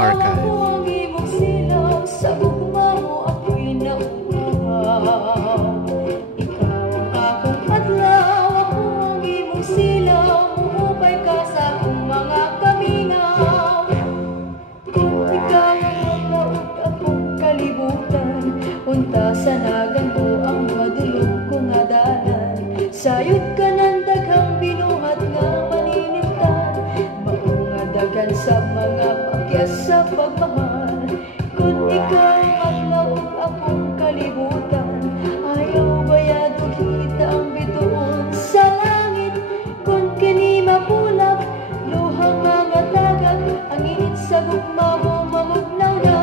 Archive. Sa gugma mo ako'y nauuhaw. Ikaw ang akong adlaw, ako ang imong silaw. Muhupay ka sa akong mga kamingaw. Kung ikaw ang adlaw, akong kalibutan, untasanagan mo ang madulog kong adalan. Sayod ka ng daghang binuhat nga maninimtan, maungadagan sa mga pakyas sa pagmahal. Kung ikaw adlaw akong kalibutan, ayaw bayadog kita ang bituon sa langit. Kung kini mapulak, luhang mga tagad, ang init sa gugma mo mamugnaw na.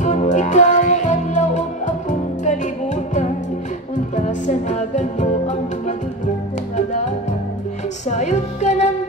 Kung ikaw adlaw akong kalibutan, untasanagan mo ang madulog kong adalan. Sayod ka ng